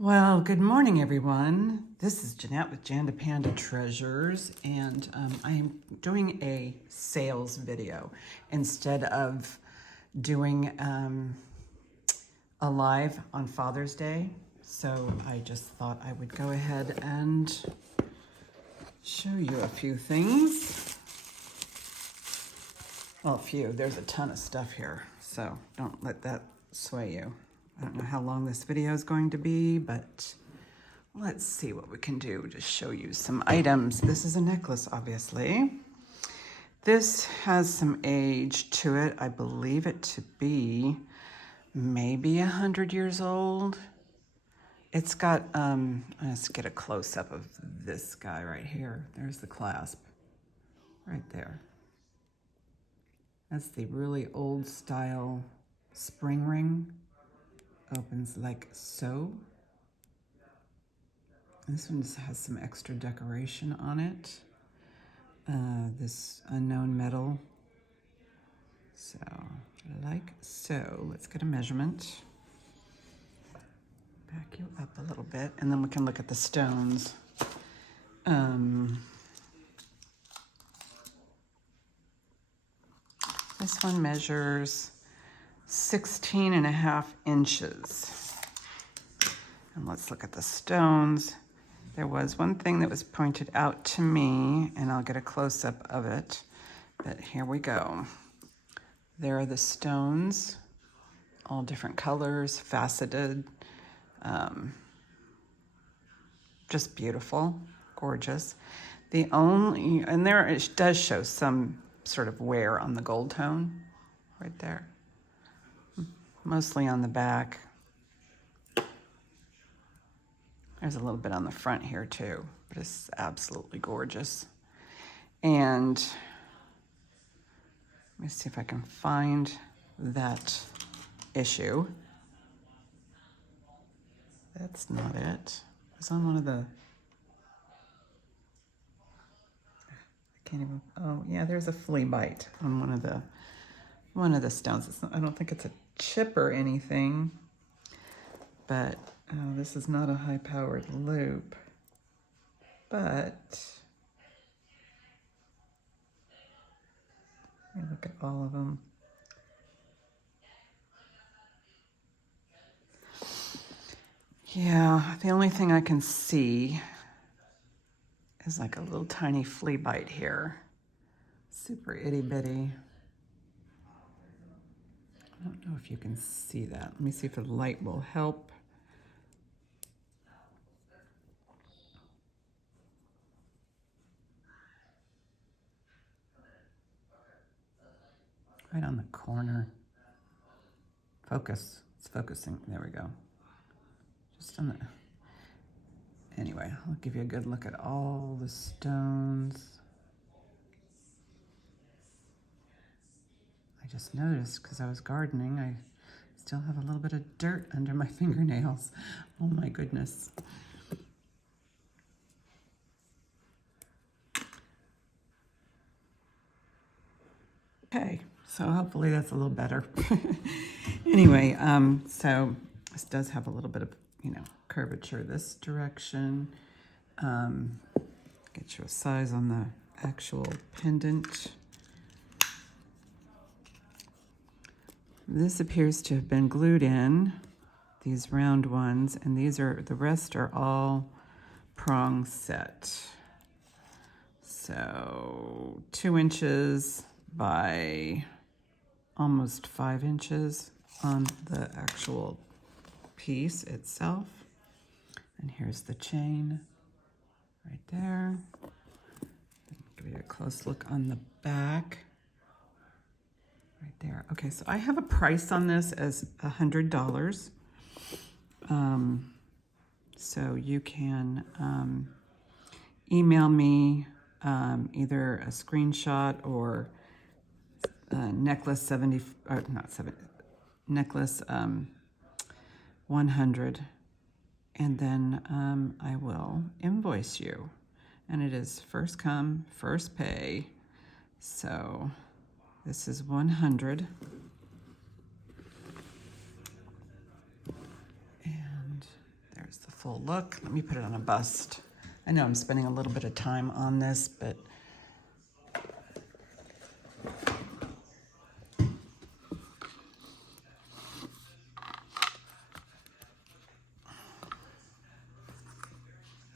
Well, good morning, everyone. This is Jeanette with JandaPanda Treasures, and I am doing a sales video instead of doing a live on Father's Day. So I just thought I would go ahead and show you a few things. Well, a few. There's a ton of stuff here, so don't let that sway you. I don't know how long this video is going to be, but let's see what we can do to show you some items. This is a necklace, obviously. This has some age to it. I believe it to be maybe 100 years old. It's got, let's get a close-up of this guy right here. There's the clasp right there. That's the really old style spring ring. Opens like so. This one has some extra decoration on it. This unknown metal. So, like so. Let's get a measurement. Back you up a little bit, and then we can look at the stones. This one measures 16.5 inches. And let's look at the stones. There was one thing that was pointed out to me, and I'll get a close-up of it, but here we go. There are the stones, all different colors, faceted, just beautiful, gorgeous. And there it does show some sort of wear on the gold tone, right there. Mostly on the back. There's a little bit on the front here too, but it's absolutely gorgeous. And let me see if I can find that issue. That's not it. It's on one of the, I can't even, oh yeah, there's a flea bite on one of the stones. I don't think it's a chip or anything, but this is not a high-powered loop, but let me look at all of them. Yeah, the only thing I can see is like a little tiny flea bite here. Super itty-bitty. I don't know if you can see that. Let me see if the light will help. Right on the corner. Focus. It's focusing. There we go. Just on the... Anyway, I'll give you a good look at all the stones. I just noticed, because I was gardening, I still have a little bit of dirt under my fingernails. Oh my goodness. Okay, so hopefully that's a little better. Anyway, so this does have a little bit of, curvature this direction. Get you a size on the actual pendant. This appears to have been glued in, these round ones, and the rest are all prong set. So 2 inches by almost 5 inches on the actual piece itself. And here's the chain right there. Give you a close look on the back. Right there. Okay, so I have a price on this as $100. So you can email me either a screenshot or necklace 70, or not 70, necklace 100, and then I will invoice you. And it is first come, first pay. So this is 100. And there's the full look. Let me put it on a bust. I know I'm spending a little bit of time on this, but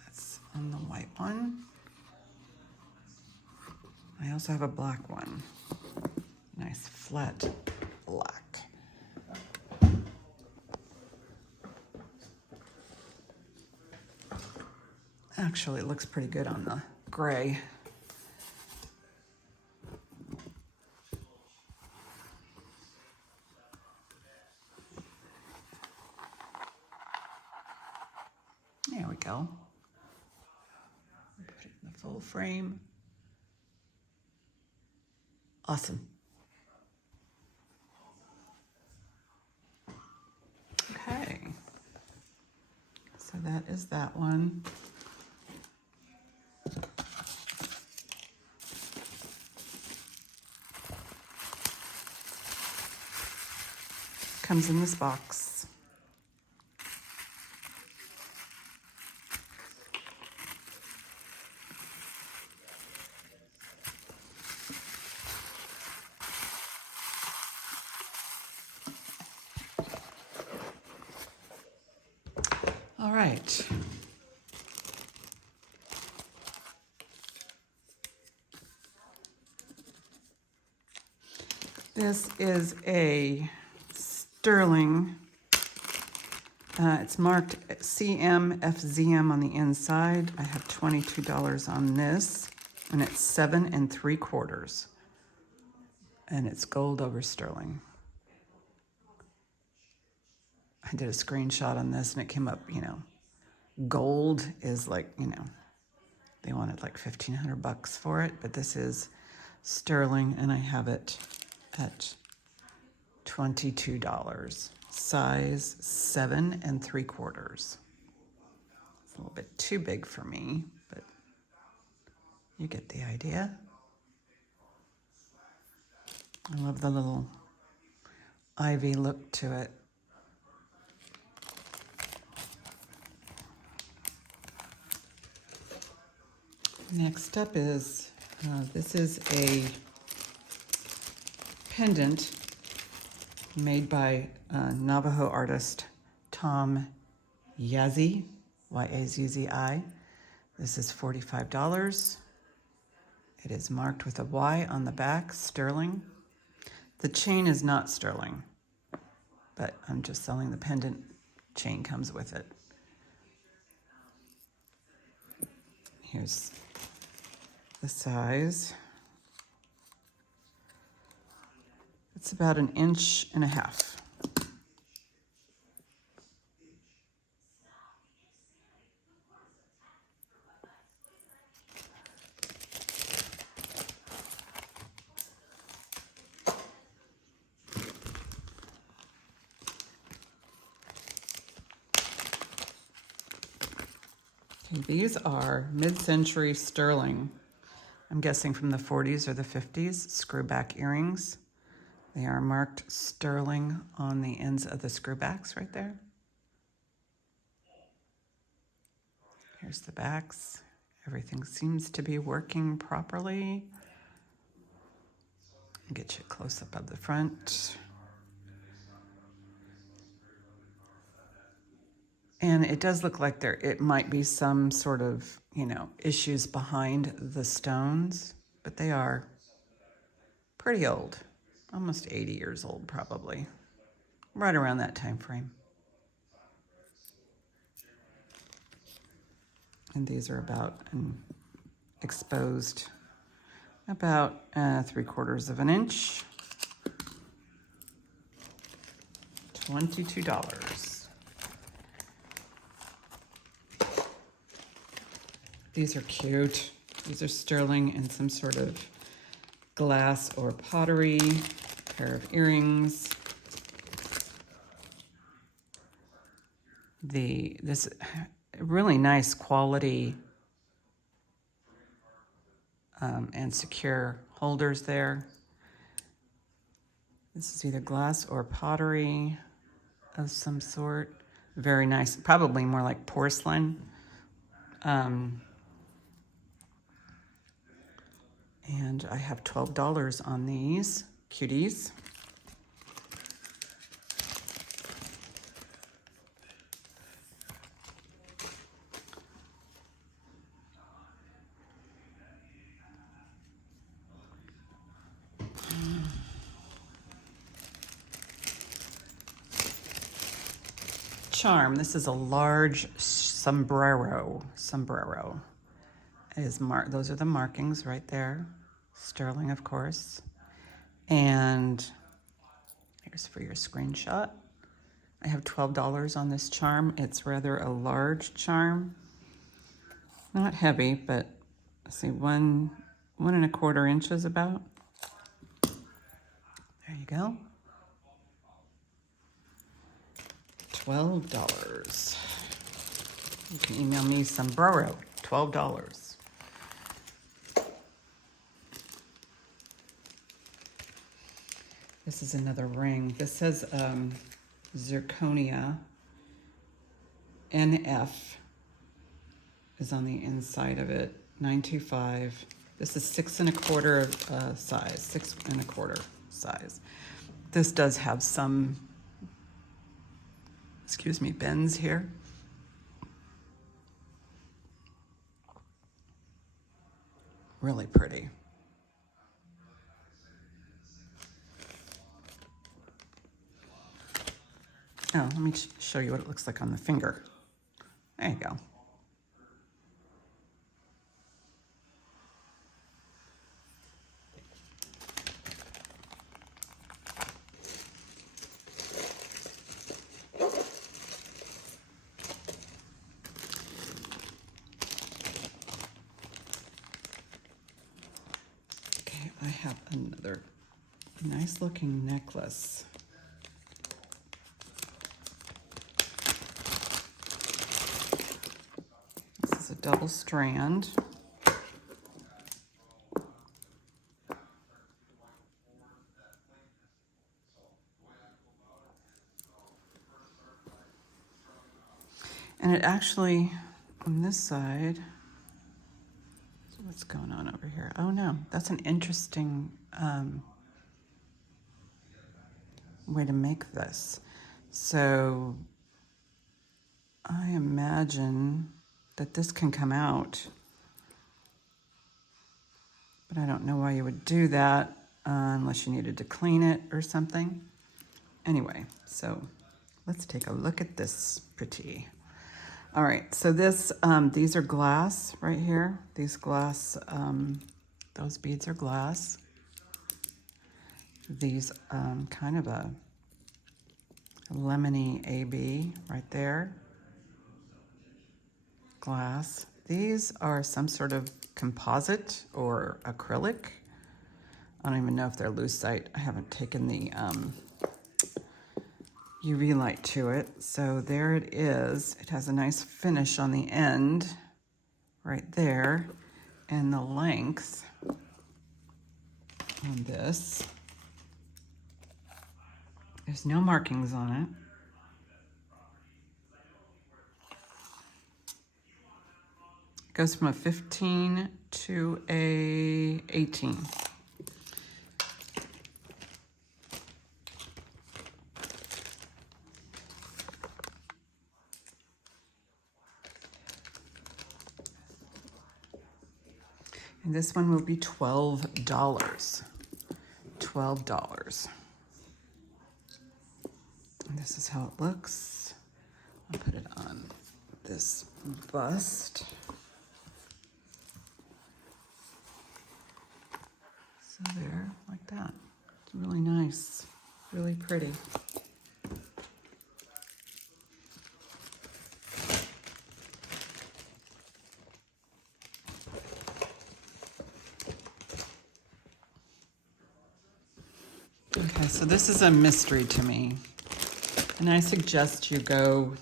that's on the white one. I also have a black one. Nice flat black. Actually, it looks pretty good on the gray. There we go. Put it in the full frame. Awesome. Okay. So that is that one. Comes in this box. All right. This is a sterling. It's marked CM FZM on the inside. I have $22 on this, and it's 7 3/4. And it's gold over sterling. I did a screenshot on this and it came up, gold is like, they wanted like $1,500 for it, but this is sterling and I have it at $22. Size 7 3/4. It's a little bit too big for me, but you get the idea. I love the little ivy look to it. Next up is, this is a pendant made by Navajo artist Tom Yazzie, Y-A-Z-Z-I. This is $45. It is marked with a Y on the back, sterling. The chain is not sterling, but I'm just selling the pendant. Chain comes with it. Here's the size. It's about 1.5 inches. These are mid-century sterling. I'm guessing from the 40s or the 50s, screwback earrings. They are marked sterling on the ends of the screwbacks right there. Here's the backs. Everything seems to be working properly. I'll get you a close-up of the front. And it does look like it might be some sort of, issues behind the stones, but they are pretty old, almost 80 years old probably, right around that time frame. And these are about exposed about 3/4 inch, $22. These are cute. These are sterling and some sort of glass or pottery, pair of earrings. This really nice quality and secure holders there. This is either glass or pottery of some sort. Very nice, probably more like porcelain. And I have $12 on these cuties. Charm. This is a large sombrero. It is those are the markings right there. Sterling, of course. And here's for your screenshot. I have $12 on this charm. It's rather a large charm. Not heavy, but let's see, 1.25 inches about. There you go. $12. You can email me sombrero, $12. This is another ring. This says zirconia. NF is on the inside of it. 925. This is 6.25 size. 6.25 size. This does have some, excuse me, bends here. Really pretty. Oh, let me show you what it looks like on the finger. There you go. Okay, I have another nice looking necklace. Double strand. And it actually, on this side, so what's going on over here? Oh no, that's an interesting way to make this. So I imagine that this can come out, but I don't know why you would do that unless you needed to clean it or something. Anyway, so let's take a look at this pretty. All right, so this, these are glass right here. These glass, those beads are glass. These kind of a lemony AB right there. Glass. These are some sort of composite or acrylic. I don't even know if they're lucite. I haven't taken the UV light to it. So there it is. It has a nice finish on the end right there. And the length on this, there's no markings on it. Goes from a 15 to a 18. And this one will be $12. $12. And this is how it looks. I'll put it on this bust. So there, like that. It's really nice, really pretty. Okay, so this is a mystery to me. And I suggest you go,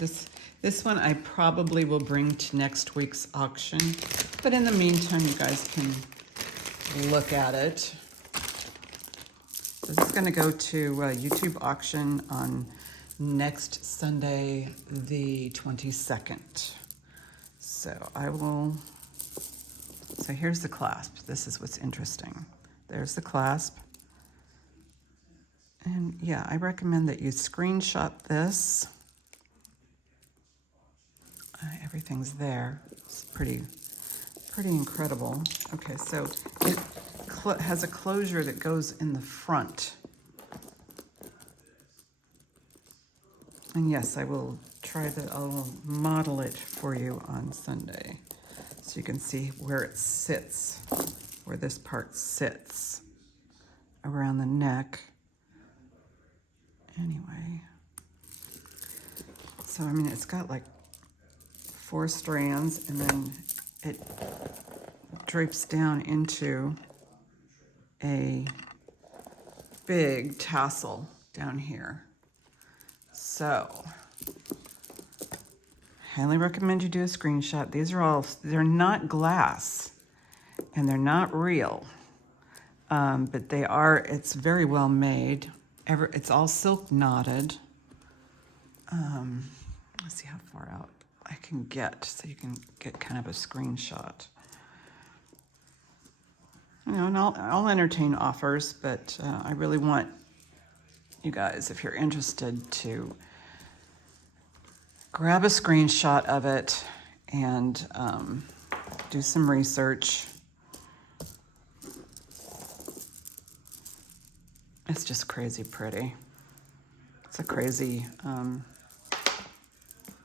this one I probably will bring to next week's auction. But in the meantime, you guys can look at it. This is going to go to YouTube auction on next Sunday, the 22nd. So so here's the clasp. This is what's interesting. There's the clasp. And yeah, I recommend that you screenshot this. Everything's there. It's pretty incredible. Okay, so it has a closure that goes in the front. And yes, I will I'll model it for you on Sunday so you can see where it sits, where this part sits around the neck. Anyway, so I mean, it's got like 4 strands and then it drapes down into a big tassel down here. So, highly recommend you do a screenshot. They're not glass and they're not real, but it's very well made. It's all silk knotted. Let's see how far out I can get so you can get kind of a screenshot. You know, and I'll entertain offers, but I really want you guys, if you're interested, to grab a screenshot of it and do some research. It's just crazy pretty. It's a crazy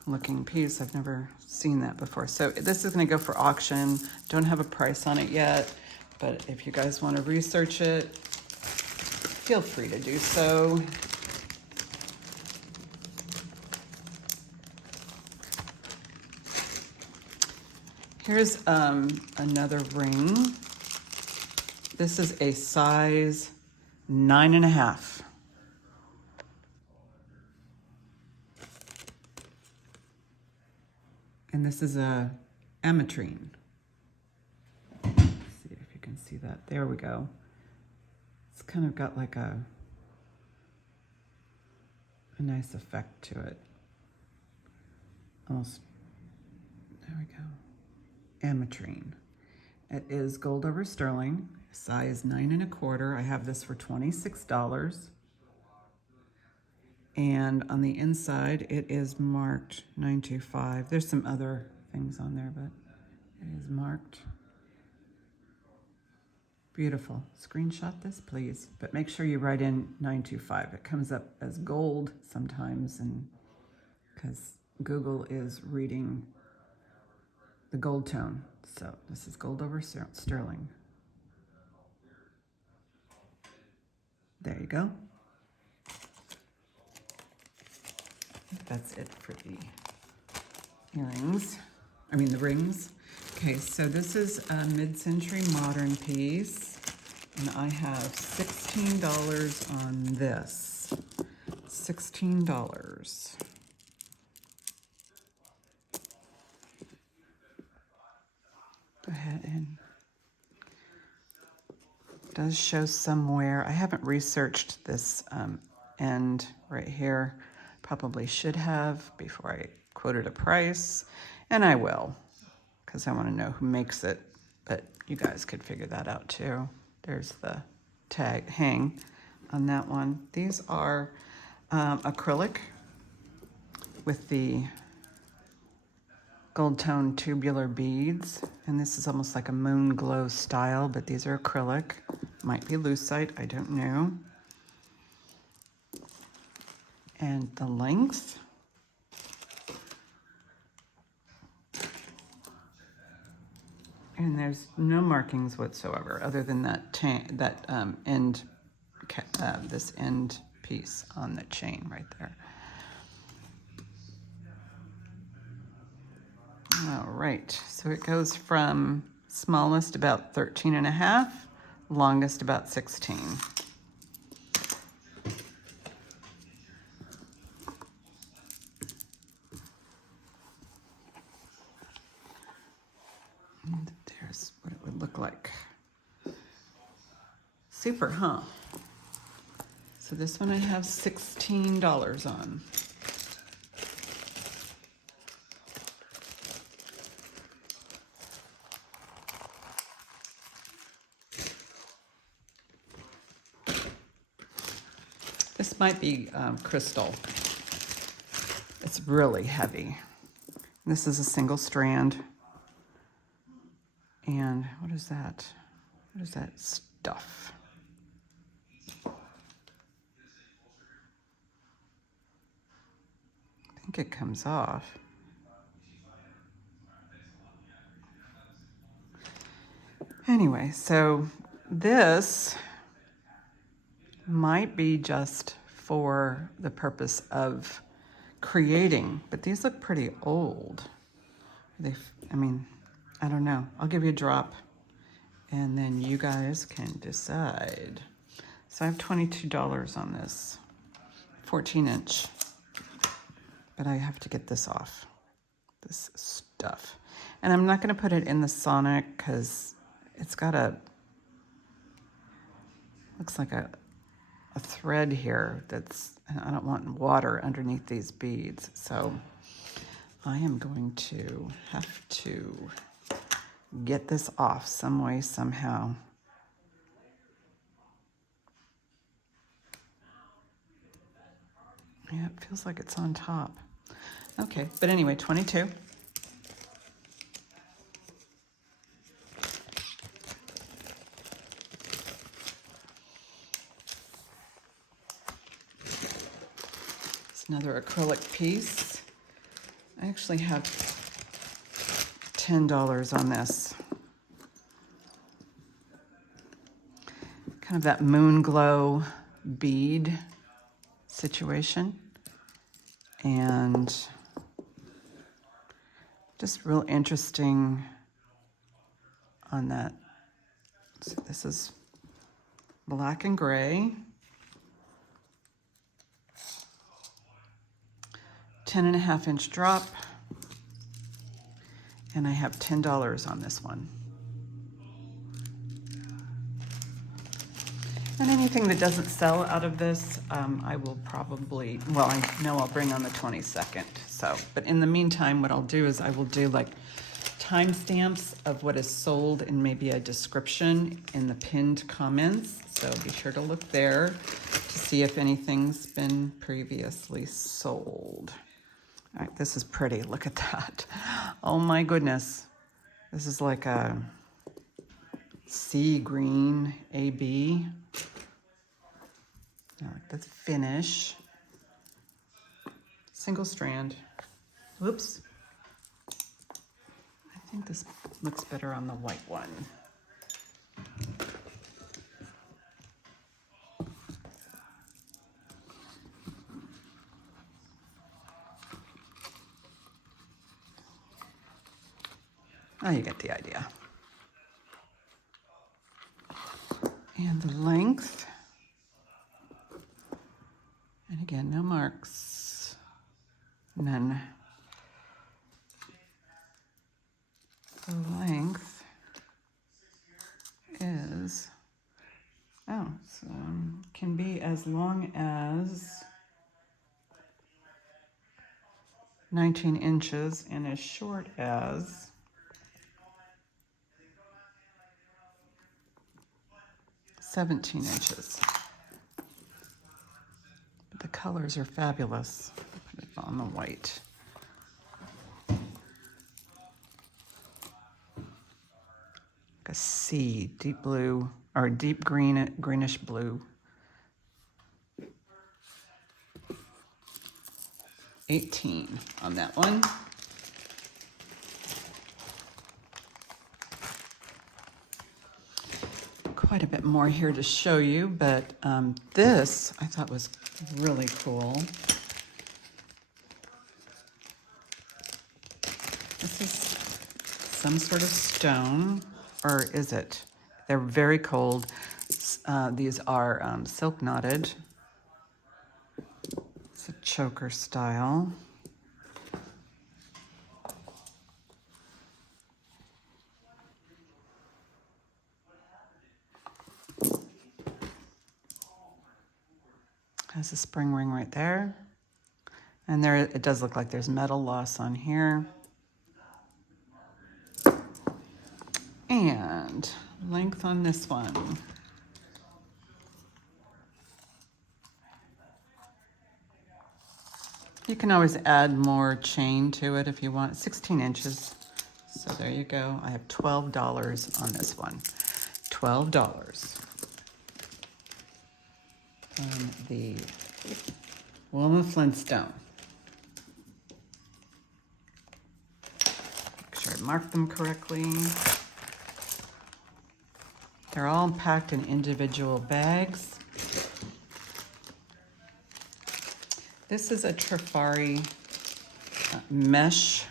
looking piece. I've never seen that before. So this is going to go for auction. Don't have a price on it yet, but if you guys want to research it, feel free to do so. Here's another ring. This is a size 9.5. And this is a ametrine. Let's see if you can see that. There we go. It's kind of got like a nice effect to it. Almost, there we go. Ametrine. It is gold over sterling, size 9.25. I have this for $26. And on the inside, it is marked 925. There's some other things on there, but it is marked. Beautiful. Screenshot this, please. But make sure you write in 925. It comes up as gold sometimes, and because Google is reading the gold tone. So this is gold over sterling. There you go. That's it for the earrings. I mean the rings. Okay, so this is a mid-century modern piece, and I have $16 on this. $16. Go ahead and it does show somewhere. I haven't researched this end right here. Probably should have before I quoted a price, and I will, because I want to know who makes it, but you guys could figure that out too. There's the tag hang on that one. These are acrylic with the gold tone tubular beads, and this is almost like a moon glow style, but these are acrylic. Might be lucite, I don't know. And the length, and there's no markings whatsoever other than that end, this end piece on the chain right there. All right, so it goes from smallest about 13.5, longest about 16. And there's what it would look like. Super, huh? So this one I have $16 on. This might be crystal. It's really heavy. This is a single strand. And what is that? What is that stuff? I think it comes off. Anyway, so this might be just for the purpose of creating, but these look pretty old. I mean, I don't know. I'll give you a drop and then you guys can decide. So I have $22 on this 14-inch, but I have to get this off, this stuff. And I'm not gonna put it in the Sonic because it's got looks like a thread here that's, and I don't want water underneath these beads. So I am going to have to get this off some way, somehow. Yeah, it feels like it's on top. Okay, but anyway, 22. It's another acrylic piece. I actually have $10 on this. Kind of that moon glow bead situation. And just real interesting on that. So this is black and gray. 10.5-inch drop. And I have $10 on this one. And anything that doesn't sell out of this, I will probably, well, I know I'll bring on the 22nd. So, but in the meantime, what I'll do is I will do like timestamps of what is sold and maybe a description in the pinned comments. So be sure to look there to see if anything's been previously sold. All right, this is pretty. Look at that. Oh my goodness. This is like a sea green AB. I like the finish. Single strand. Whoops. I think this looks better on the white one. Oh, you get the idea. And the length. And again, no marks. None. The length is, oh, so can be as long as 19 inches and as short as 17 inches. But the colors are fabulous. Put it on the white. Like a sea, deep blue, or deep green, greenish blue. 18 on that one. Quite a bit more here to show you, but this I thought was really cool. This is some sort of stone, or is it? They're very cold. These are silk knotted. It's a choker style. has a spring ring right there. And there, it does look like there's metal loss on here. And length on this one. You can always add more chain to it if you want. 16 inches. So there you go. I have $12 on this one. $12 on the Wilma Flintstone. Make sure I marked them correctly. They're all packed in individual bags. This is a Trifari mesh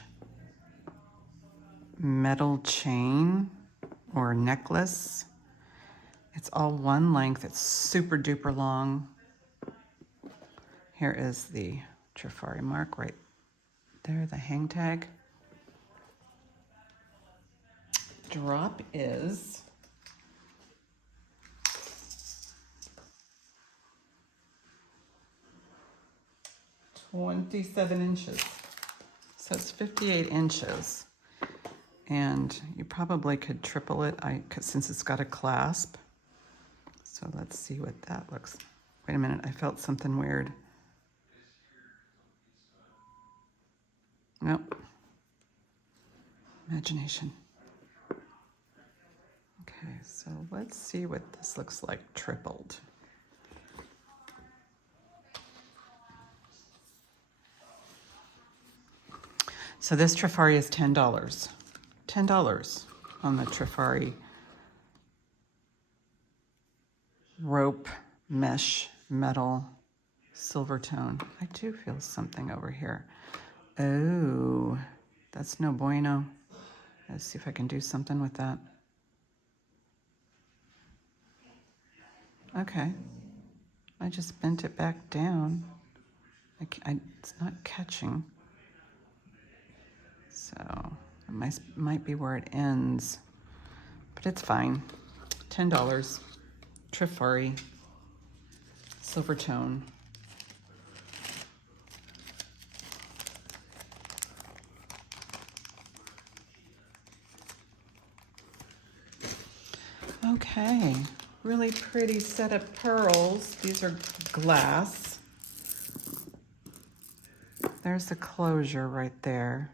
metal chain or necklace. It's all one length. It's super duper long. Here is the Trifari mark right there, the hang tag. Drop is $27 inches. So it's 58 inches. And you probably could triple it since it's got a clasp. So let's see what that looks. Wait a minute, I felt something weird. Nope. Imagination. Okay, so let's see what this looks like tripled. So this Trifari is $10. $10 on the Trifari rope mesh metal silver tone. I do feel something over here. Oh, that's no bueno. Let's see if I can do something with that. Okay, I just bent it back down. It's not catching. So it might be where it ends, but it's fine. $10, Trifari, silver tone. Okay, really pretty set of pearls. These are glass. There's the closure right there.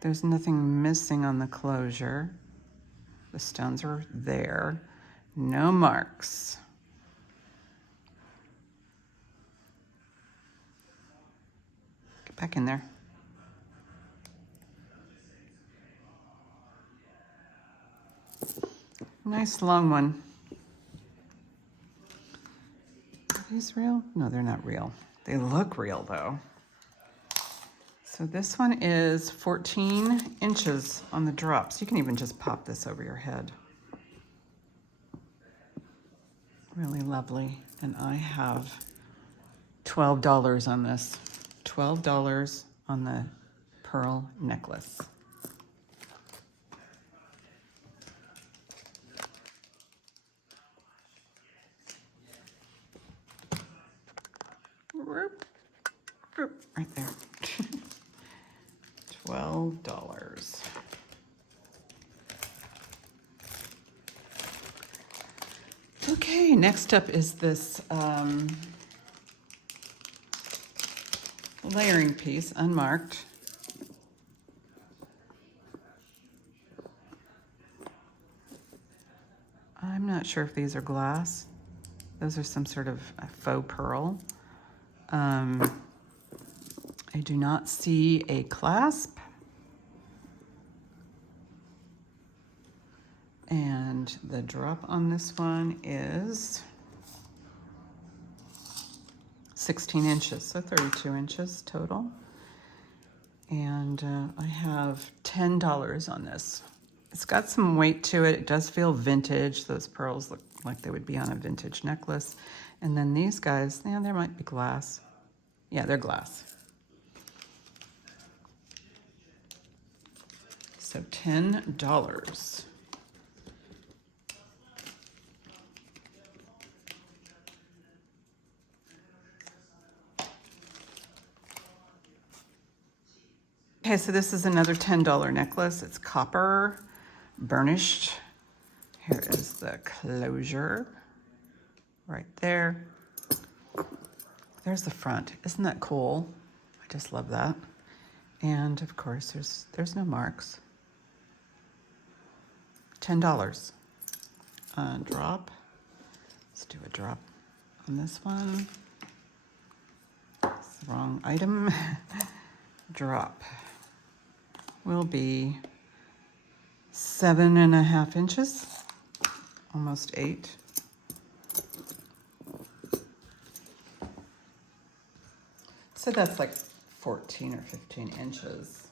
There's nothing missing on the closure. The stones are there. No marks. Get back in there. Nice long one. Are these real? No, they're not real. They look real though. So this one is 14 inches on the drops. You can even just pop this over your head. Really lovely. And I have $12 on this. $12 on the pearl necklace. Right there. $12. Okay, next up is this layering piece, unmarked. I'm not sure if these are glass. Those are some sort of faux pearl. I do not see a clasp. And the drop on this one is 16 inches, so 32 inches total. And I have $10 on this. It's got some weight to it. It does feel vintage. Those pearls look like they would be on a vintage necklace. And then these guys, yeah, there might be glass. Yeah, they're glass. So $10. Okay, so this is another $10 necklace. It's copper, burnished. Here is the closure right there. There's the front. Isn't that cool? I just love that. And of course, there's no marks. $10. Drop. Let's do a drop on this one. It's the wrong item. Drop will be 7.5 inches, almost 8. So that's like 14 or 15 inches.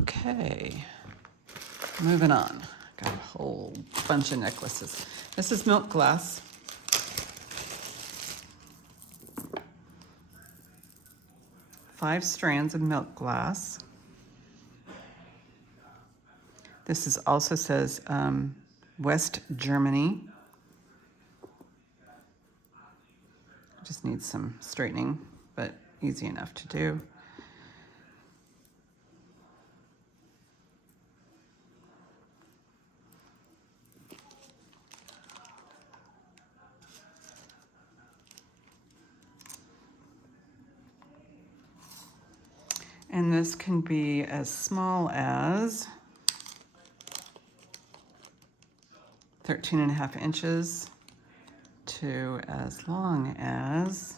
Okay, moving on. Got a whole bunch of necklaces. This is milk glass. Five strands of milk glass. This is also says West Germany. Just needs some straightening, but easy enough to do. And this can be as small as 13.5 inches to as long as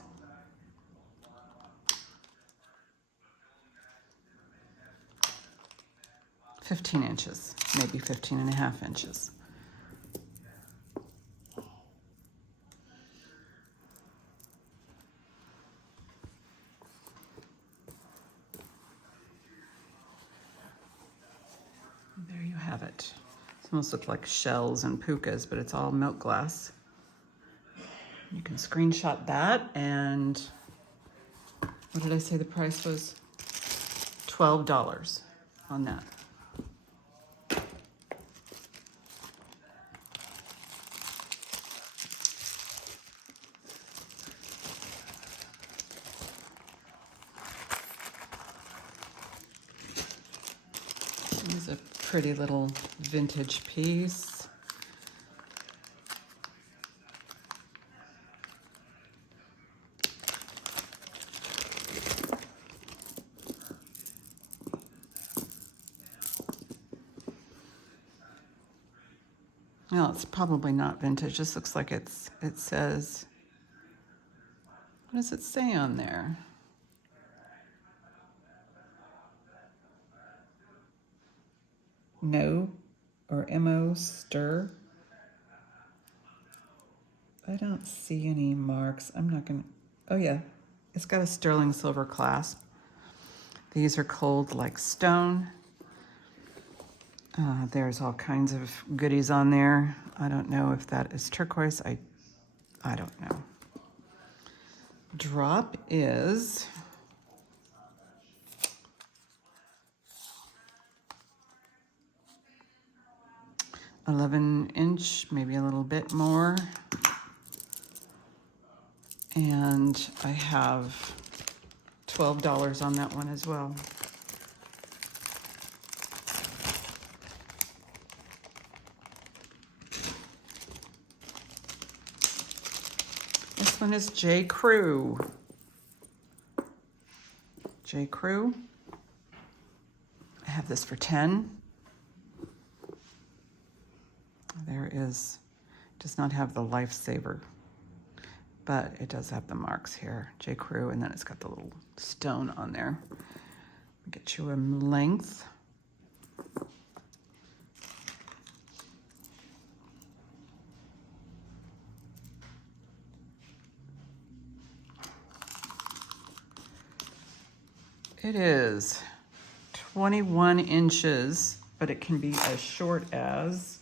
15 inches, maybe 15.5 inches. There you have it. It almost look like shells and pukas, but it's all milk glass. You can screenshot that, and what did I say the price was? $12 on that. Here's a pretty little vintage piece. Well, it's probably not vintage. This looks like it says, what does it say on there? No, or MO stir. I don't see any marks. I'm not gonna, oh yeah, it's got a sterling silver clasp. These are cold like stone. There's all kinds of goodies on there. I don't know if that is turquoise. I don't know. Drop is $11-inch, maybe a little bit more. And I have $12 on that one as well. This one is J. Crew. J. Crew. I have this for 10. There is, does not have the Lifesaver, but it does have the marks here. J. Crew, and then it's got the little stone on there. Get you a length. It is 21 inches, but it can be as short as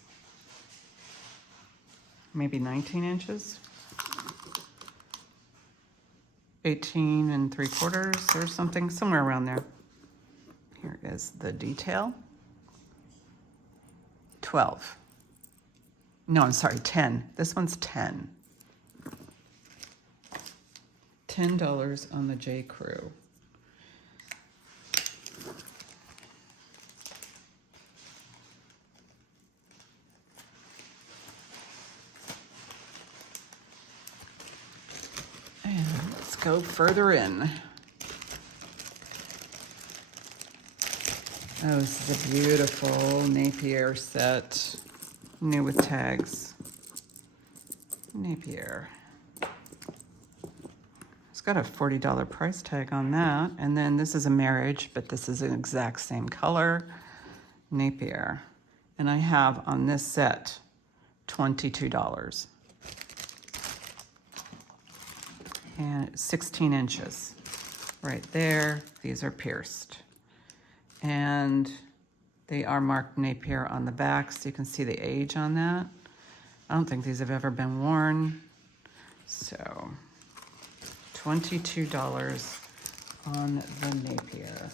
maybe 19 inches. 18 3/4 or something, somewhere around there. Here is the detail. 12. No, I'm sorry, 10. This one's 10. $10 on the J. Crew. And let's go further in. Oh, this is a beautiful Napier set. New with tags. Napier. It's got a $40 price tag on that. And then this is a marriage, but this is an exact same color. Napier. And I have on this set $22. And 16 inches. Right there. These are pierced. And they are marked Napier on the back, so you can see the age on that. I don't think these have ever been worn. So, $22 on the Napier.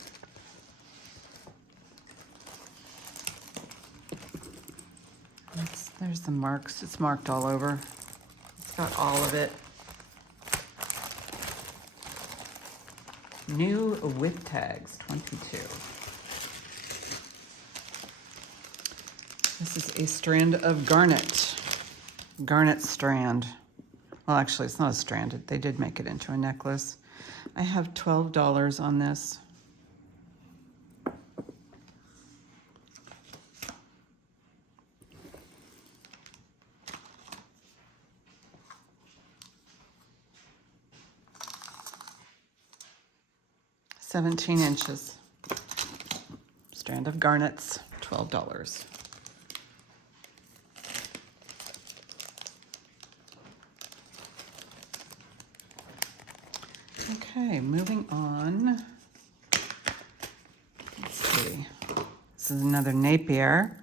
There's the marks. It's marked all over. It's got all of it. New with tags, 22. This is a strand of garnet. Garnet strand. Well, actually, it's not a strand. They did make it into a necklace. I have $12 on this. $17 inches. Strand of garnets, $12. Okay, moving on. Let's see. This is another Napier.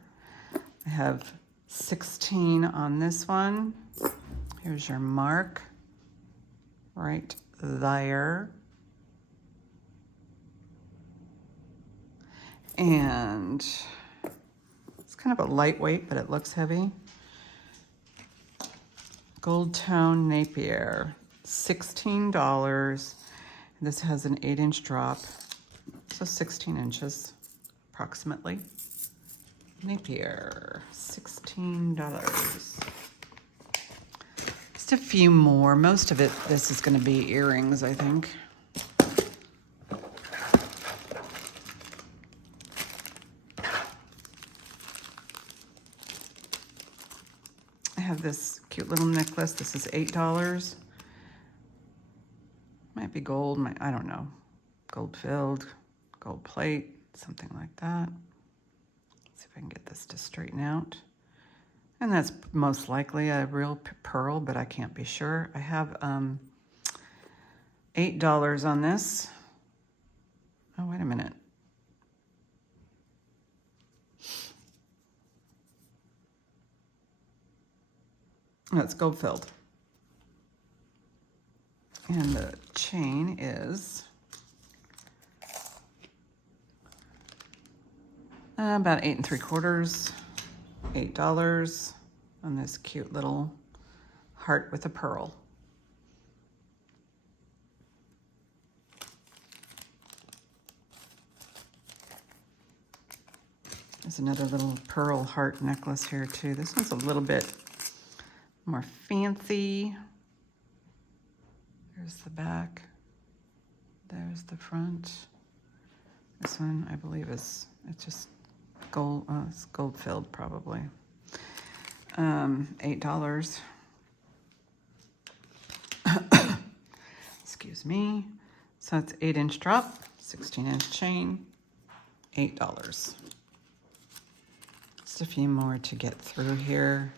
I have 16 on this one. Here's your mark right there. And it's kind of a lightweight, but it looks heavy. Gold tone Napier, $16. This has an 8-inch drop, so 16 inches approximately. Napier, $16. Just a few more. Most of it, this is going to be earrings, I think. I have this cute little necklace. This is $8. Might be gold, I don't know. Gold filled, gold plate, something like that. Let's see if I can get this to straighten out. And that's most likely a real pearl, but I can't be sure. I have $8 on this. Oh, wait a minute. Oh, it's gold filled. And the chain is about 8 3/4, $8 on this cute little heart with a pearl. There's another little pearl heart necklace here too. This one's a little bit more fancy. There's the back. There's the front. This one, I believe, it's just gold. It's gold filled, probably. $8. Excuse me. So it's 8-inch drop, 16-inch chain, $8. Just a few more to get through here.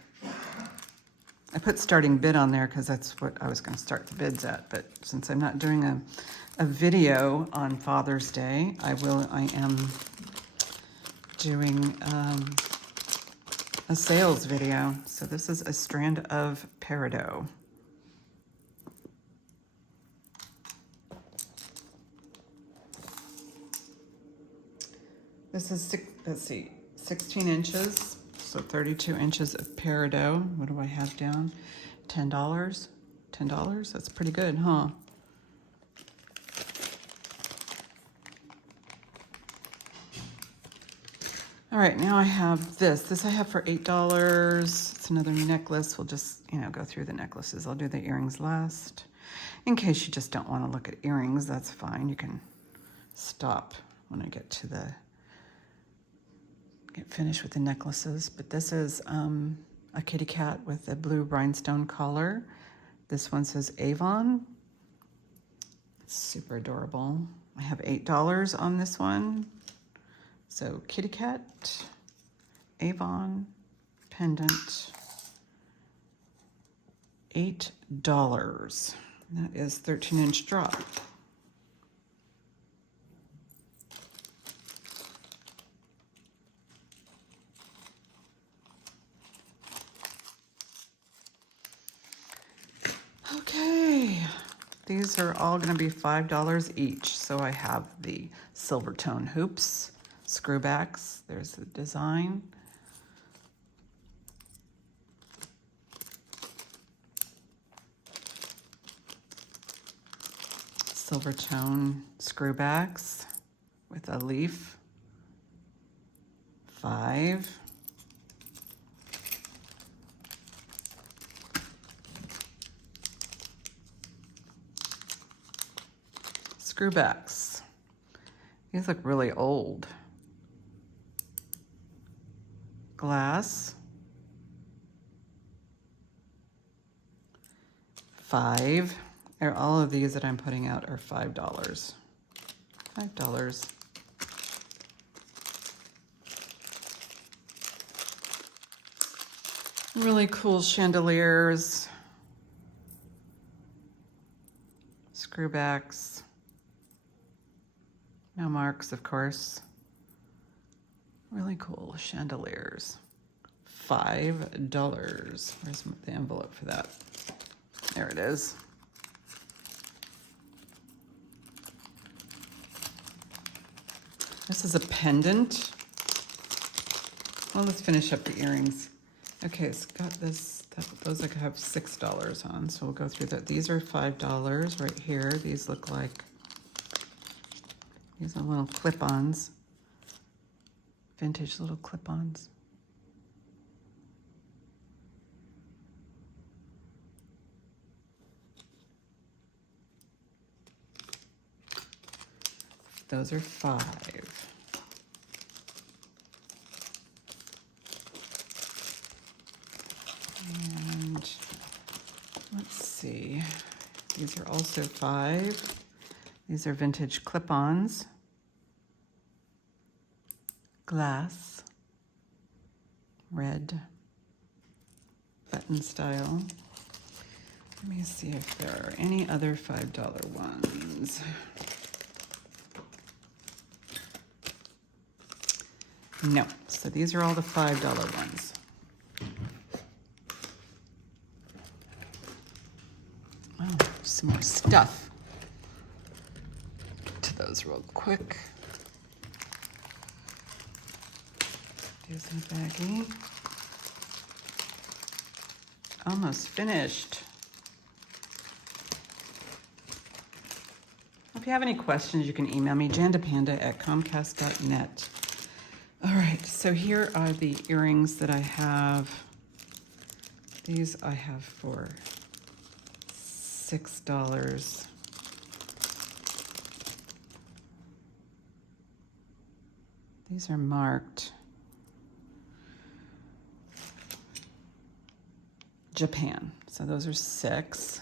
I put starting bid on there because that's what I was going to start the bids at, but since I'm not doing a video on Father's Day, I am doing a sales video. So this is a strand of peridot. This is, let's see, 16 inches, so 32 inches of peridot. What do I have down? $10? $10? That's pretty good, huh? All right, now I have this. This I have for $8. It's another necklace. We'll just, go through the necklaces. I'll do the earrings last. In case you just don't want to look at earrings, that's fine. You can stop when I get finished with the necklaces. But this is a kitty cat with a blue rhinestone collar. This one says Avon. It's super adorable. I have $8 on this one. So kitty cat, Avon, pendant, $8. That is 13-inch drop. Okay, these are all going to be $5 each. So I have the silver tone hoops, screwbacks. There's the design. Silver tone screwbacks with a leaf. 5. Screwbacks. These look really old. Glass. 5. All of these that I'm putting out are $5. $5. Really cool chandeliers. Screwbacks. No marks, of course. Really cool chandeliers. $5. Where's the envelope for that? There it is. This is a pendant. Well, let's finish up the earrings. Okay, it's got this, those I have $6 on, so we'll go through that. These are $5 right here. These look like, these are little clip-ons. Vintage little clip-ons. Those are $5. And let's see, these are also $5. These are vintage clip-ons. Glass. Red. Button style. Let me see if there are any other $5 ones. No, so these are all the $5 ones. Oh, some more stuff. Get to those real quick. Here's a baggie. Almost finished. If you have any questions, you can email me, JandaPanda@comcast.net. All right, so here are the earrings that I have. These I have for $6. These are marked Japan. So those are $6.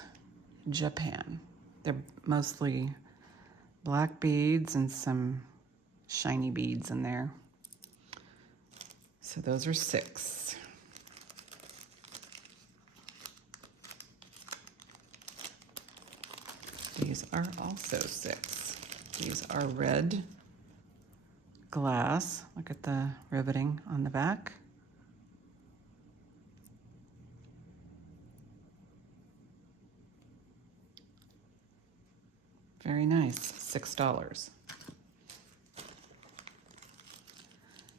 Japan. They're mostly black beads and some shiny beads in there. So those are $6. These are also $6. These are red glass. Look at the riveting on the back. Very nice, $6.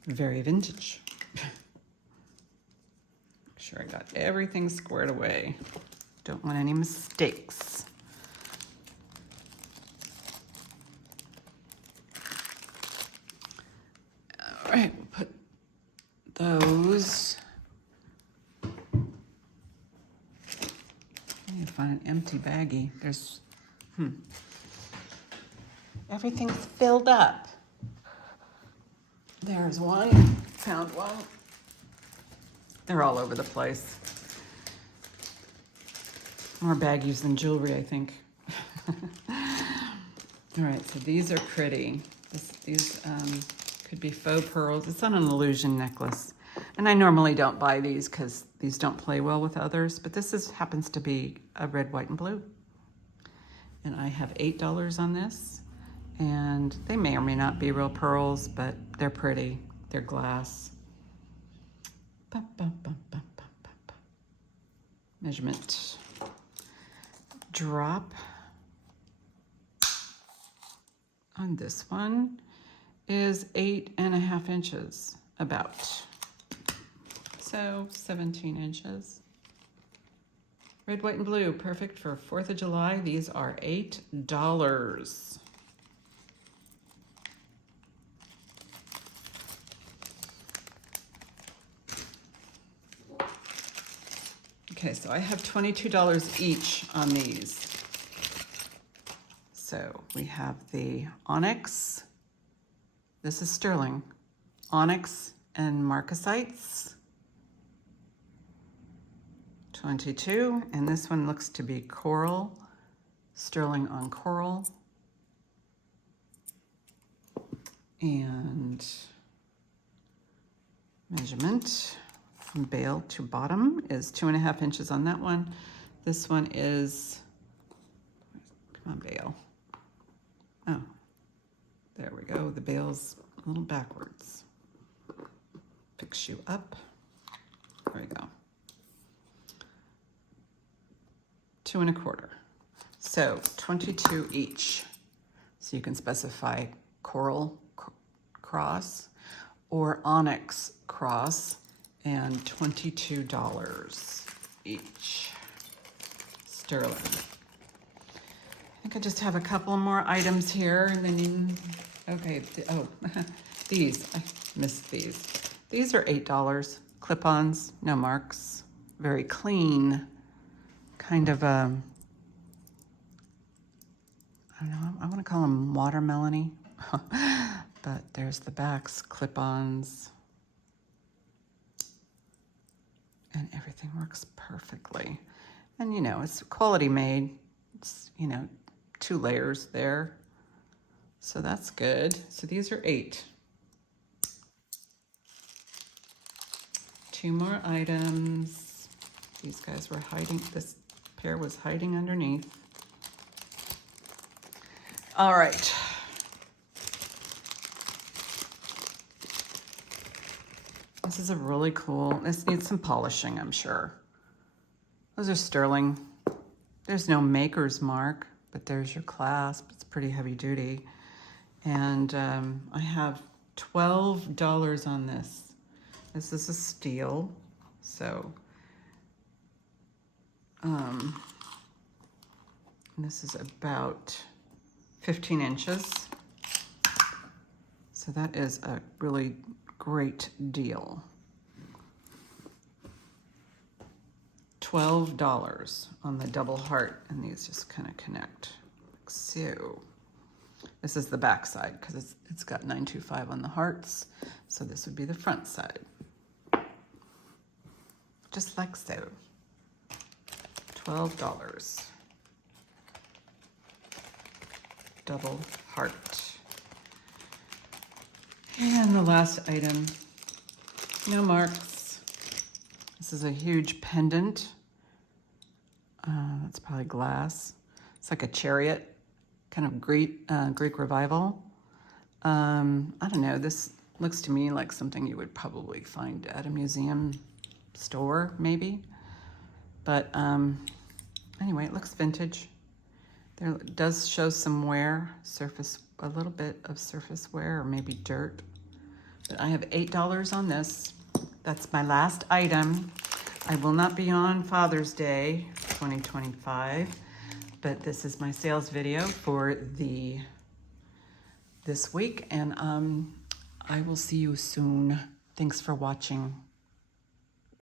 Very vintage. Make sure I got everything squared away. Don't want any mistakes. All right, we'll put those. I need to find an empty baggie. There's, everything's filled up. There's one, found one. They're all over the place. More baggies than jewelry, I think. All right, so these are pretty. These could be faux pearls. It's on an illusion necklace. And I normally don't buy these because these don't play well with others, but this happens to be a red, white, and blue. And I have $8 on this. And they may or may not be real pearls, but they're pretty. They're glass. Measurement. Drop on this one is 8.5 inches, about. So 17 inches. Red, white, and blue, perfect for 4th of July. These are $8. Okay, so I have $22 each on these. So we have the onyx. This is sterling. Onyx and marcasites. 22, and this one looks to be coral. Sterling on coral. And measurement from bail to bottom is 2.5 inches on that one. This one is, come on, bail. Oh, there we go. The bail's a little backwards. Fix you up. There we go. 2.25. So 22 each. So you can specify coral cross or onyx cross, and $22 each. Sterling. I think I just have a couple more items here, and then okay. These, I missed these. These are $8. Clip-ons, no marks, very clean. Kind of I don't know, I want to call them watermelon-y. But there's the backs, clip-ons. And everything works perfectly. And you know, it's quality made. It's, you know, 2 layers there. So that's good. So these are 8. 2 more items. These guys were hiding, this pair was hiding underneath. All right. This is a really cool, this needs some polishing, I'm sure. Those are sterling. There's no maker's mark, but there's your clasp. It's pretty heavy duty. And I have $12 on this. This is a steel, so this is about 15 inches. So that is a really great deal. $12 on the double heart, and these just kind of connect like so. This is the back side because it's got 925 on the hearts, so this would be the front side. Just like so. $12. Double heart. And the last item, no marks. This is a huge pendant. That's probably glass. It's like a chariot, kind of Greek revival. I don't know, this looks to me like something you would probably find at a museum store, maybe. But anyway, it looks vintage. There does show some wear, surface, a little bit of surface wear or maybe dirt. But I have $8 on this. That's my last item. I will not be on Father's Day 2025, but this is my sales video for this week, and I will see you soon. Thanks for watching.